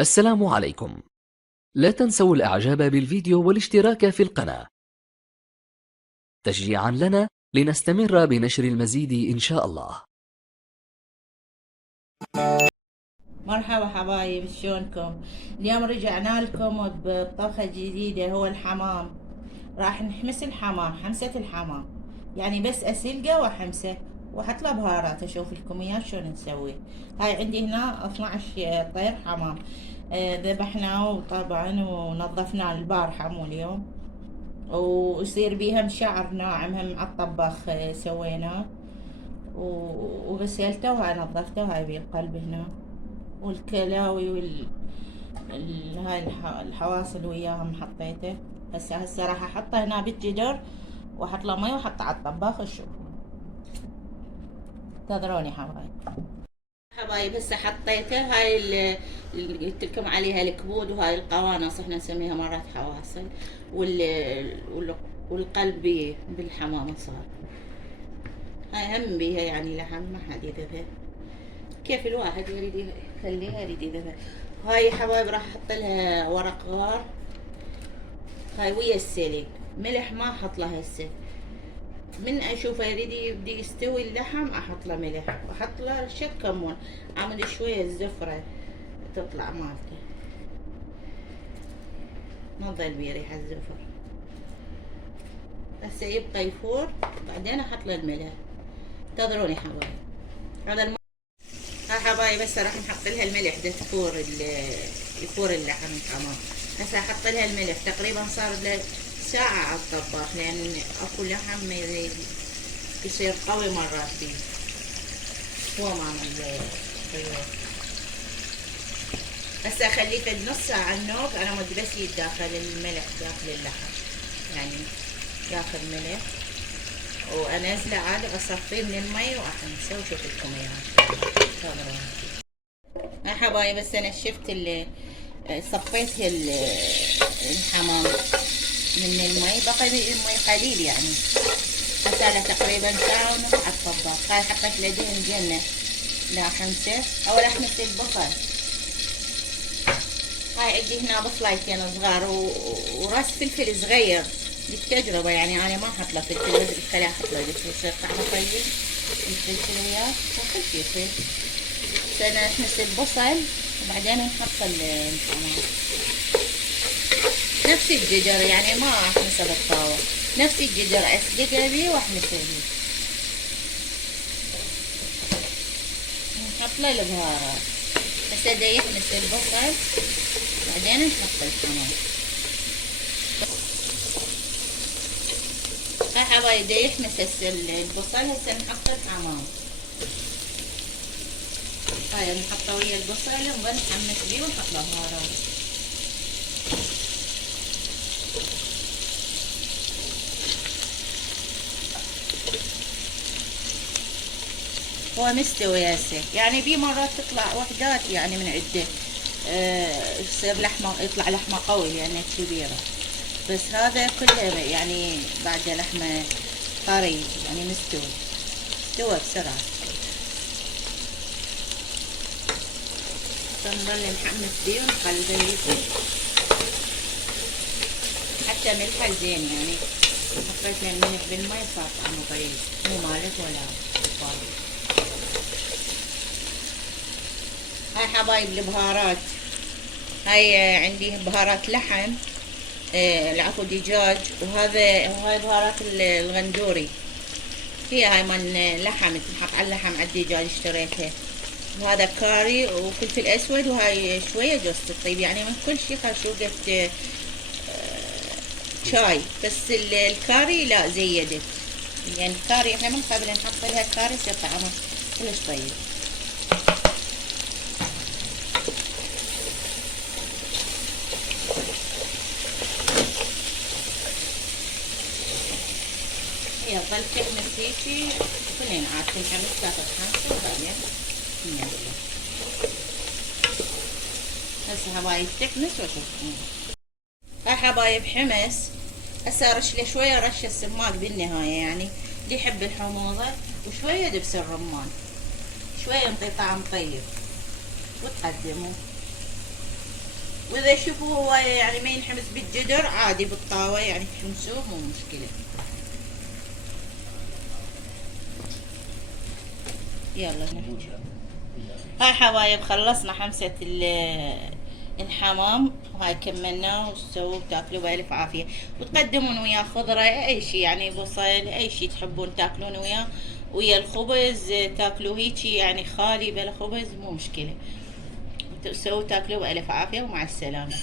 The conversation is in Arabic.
السلام عليكم. لا تنسوا الإعجاب بالفيديو والاشتراك في القناة تشجيعا لنا لنستمر بنشر المزيد إن شاء الله. مرحبا حبايب، شلونكم؟ اليوم رجعنا لكم بطبخة جديدة، هو الحمام. راح نحمس الحمام، حمسة الحمام يعني بس اسلقه واحمسه واحط له بهارات. اشوف لكم اياه شلون نسوي. هاي عندي هنا 12 طير حمام. ذبحناه طبعا ونظفناه البارحة مو اليوم، ويصير بيها مشعر ناعم. هم على الطباخ سويناه وغسلته وهاي نظفته. وهاي بيه القلب هنا والكلاوي هاي الحواصل وياهم حطيته. هسه راح احطه هنا بالجدر واحط له مي واحطه على الطباخ وشوف. انتظروني حبايب هسه حطيته. هاي اللي قلت لكم عليها الكبود، وهاي القوانص احنا نسميها مرات حواصل، وال والقلب بالحمامة صار. هاي هم بيها يعني لحم ما حد يذبها، كيف الواحد يريد يخليها يريد يذبها. هاي حبايب راح احط لها ورق غار، هاي ويا السلق. ملح ما احط له هسه، من اشوفه يريد يبدي يستوي اللحم احط له ملح واحط له رشة كمون، عمد شوية الزفرة تطلع مالته، ما تظل بيه ريحة الزفر. هسه يبقى يفور بعدين احط له الملح. انتظروني حبايب. هذا ها حبايب هسه راح نحط لها الملح ده يفور اللحم تمام. هسه احط لها الملح، تقريبا صار له ساعة على الطباخ، لان اكو لحم يصير قوي مرات بيه. هو ما عمل خيار. هسه اخليه في نص ساعة النوك. انا مد بس يتداخل الملح داخل اللحم، يعني داخل ملح، وانزله عاد اصفيه من المي واحمسه وشوف لكم اياها. يا حبايب هسه نشفت صفيت الحمام من المي، بقي المي قليل يعني. هسه له تقريبا ساعة ونص على الطباخ. هاي حطيت له دهن جنة لا حمسه، اول احمس البصل. هاي عندي هنا بصلايتين صغار وراس فلفل صغير بالتجربة، يعني انا ما احط له فلفل، بس قلت خليه احط له يصير طعمه طيب الفلفل وياه وكل شي يصير. سنحمس البصل وبعدين نحط الحمام نفس الجدر، يعني ما احمسه بالطاوة، نفس الجدر اسلقه بيه واحمسه بيه. نحط له البهارات. هسه دا يحمس البصل بعدين نحط الحمام. هاي حبايب دا يحمس هسه البصل. هسه نحط الحمام. هاي نحطه ويا البصل ونحمس بيه ونحط له بهارات. هو مستوي هسه، يعني بيه مرات تطلع وحدات يعني من عده يصير لحمه، يطلع لحمه قوي لانها كبيره، بس هذا كله يعني بعد لحمه طري يعني مستوي، استوى بسرعه. نظل نحمس بيه ونقلبه حتى ملحه زين، يعني حطيت له الملح بالمي صار طعمه طيب، مو مالت ولا فاضي. هاي حبايب البهارات. هاي عندي بهارات لحم، العفو دجاج، وهاي بهارات الغندوري. هي هاي من لحم تنحط على اللحم على الدجاج اشتريتها. وهذا كاري وفلفل اسود، وهاي شوية جوز الطيب، يعني من كل شي خرشوقة شاي. بس الكاري لا زيدت، يعني الكاري احنا من قبل نحط لها كاري يصير طعمه كلش طيب. هي تظل تحمس هيجي كلين عاد تنحمس تاخذ خمسة وبعدين ننزل. هسه حبايب تحمس واشوفكم. هاي حبايب حمس. هسه ارش له شوية رشة سماق بالنهاية، يعني اللي يحب الحموضة، وشوية دبس الرمان، شوية ينطي طعم طيب وتقدمه. واذا شوفوا هو يعني ما ينحمس بالجدر عادي بالطاوة يعني تحمسوه مو مشكلة. يلا هاي حبايب خلصنا حمسة الحمام، وهاي كملناه وتسووه بتاكلوه بألف عافية، وتقدمون وياه خضرة أي شي يعني بصل أي شي تحبون تاكلون وياه، ويا الخبز تاكلوه هيجي يعني خالي بلا خبز مو مشكلة، وتسووه تاكلوه بألف عافية ومع السلامة.